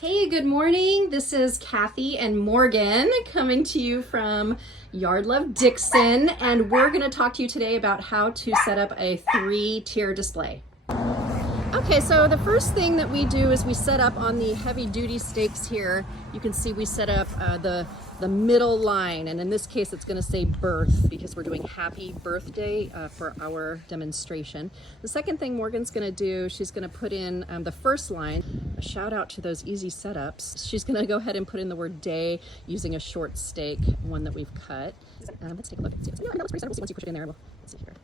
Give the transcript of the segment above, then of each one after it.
Hey, good morning. This is Kathy and Morgan coming to you from Yard Love Dixon, and we're going to talk to you today about how to set up a 3-tier display. Okay, so the first thing that we do is we set up on the heavy duty stakes here. You can see we set up the middle line, and in this case it's going to say birth because we're doing happy birthday for our demonstration. The second thing Morgan's going to do, she's going to put in the first line. A shout out to those easy setups. She's going to go ahead and put in the word day using a short stake, one that we've cut. Let's take a look and see. That looks pretty simple. We'll see once you push it in there. Let's see here.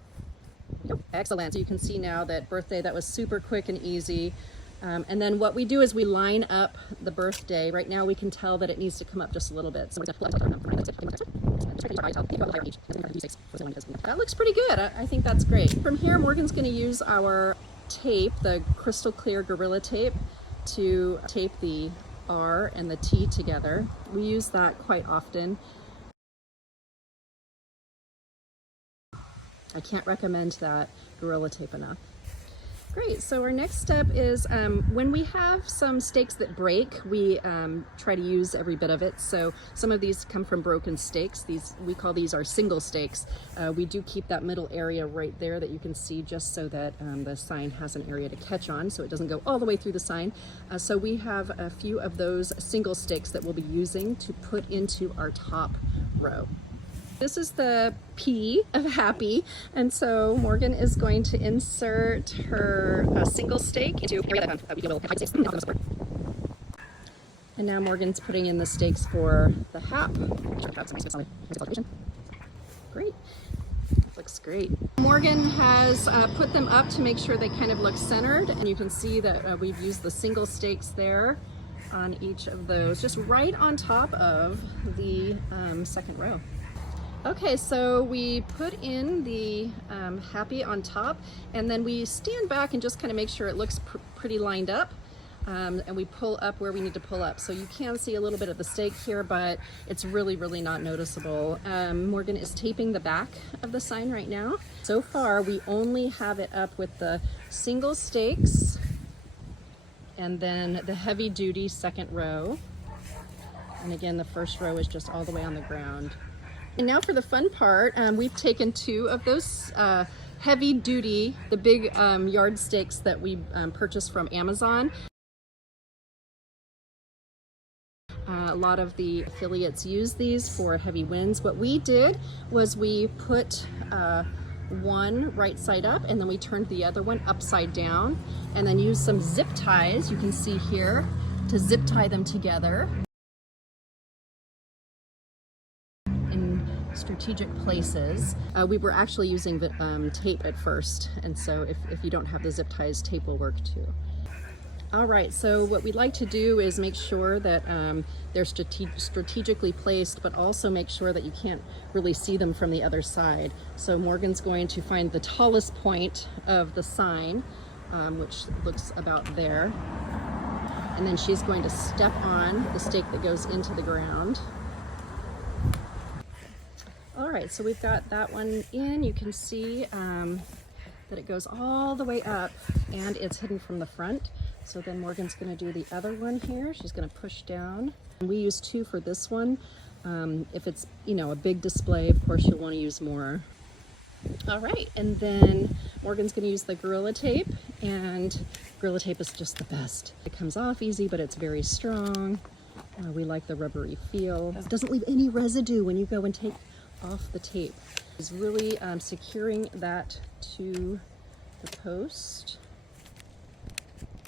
Excellent. So you can see now that birthday, that was super quick and easy. And then what we do is we line up the birthday. Right now we can tell that it needs to come up just a little bit. So that looks pretty good. I think that's great. From here, Morgan's going to use our tape, the crystal clear Gorilla Tape, to tape the R and the T together. We use that quite often. I can't recommend that Gorilla Tape enough. Great, so our next step is when we have some stakes that break, we try to use every bit of it. So some of these come from broken stakes. We call these our single stakes. We do keep that middle area right there that you can see just so that the sign has an area to catch on so it doesn't go all the way through the sign. So we have a few of those single stakes that we'll be using to put into our top row. This is the P of happy, and so Morgan is going to insert her single stake into and now Morgan's putting in the stakes for the hap. Great. Looks great. Morgan has put them up to make sure they kind of look centered, and you can see that we've used the single stakes there on each of those, just right on top of the second row. Okay, so we put in the happy on top, and then we stand back and just kind of make sure it looks pretty lined up, and we pull up where we need to pull up. So you can see a little bit of the stake here, but it's really not noticeable. Morgan is taping the back of the sign right now. So far, we only have it up with the single stakes and then the heavy duty second row. And again, the first row is just all the way on the ground. And now for the fun part, we've taken 2 of those heavy duty, the big yard stakes that we purchased from Amazon. A lot of the affiliates use these for heavy winds. What we did was we put one right side up, and then we turned the other one upside down, and then used some zip ties, you can see here, to zip tie them together. Strategic places. We were actually using tape at first, and so if you don't have the zip ties, tape will work too. All right, so what we'd like to do is make sure that they're strategically placed, but also make sure that you can't really see them from the other side. So Morgan's going to find the tallest point of the sign, which looks about there, and then she's going to step on the stake that goes into the ground. All right, so we've got that one in. You can see that it goes all the way up and it's hidden from the front. So then Morgan's gonna do the other one here. She's gonna push down. We use 2 for this one. If it's, a big display, of course you'll wanna use more. All right, and then Morgan's gonna use the Gorilla Tape, and Gorilla Tape is just the best. It comes off easy, but it's very strong. We like the rubbery feel. It doesn't leave any residue when you go and take off the tape. Is really securing that to the post.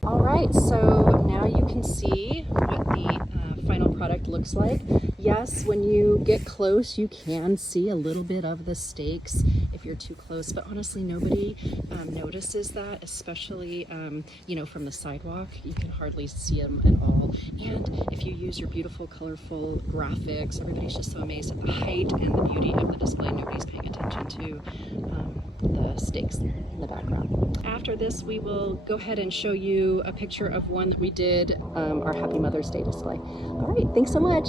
All right, so now you can see what the final product looks like. Yes, when you get close, you can see a little bit of the stakes if you're too close, but honestly, nobody notices that, especially, from the sidewalk. You can hardly see them at all. And if you use your beautiful, colorful graphics, everybody's just so amazed at the height and the beauty of the display. Nobody's paying attention to the stakes there in the background. After this, we will go ahead and show you a picture of one that we did, our Happy Mother's Day display. All right, thanks so much.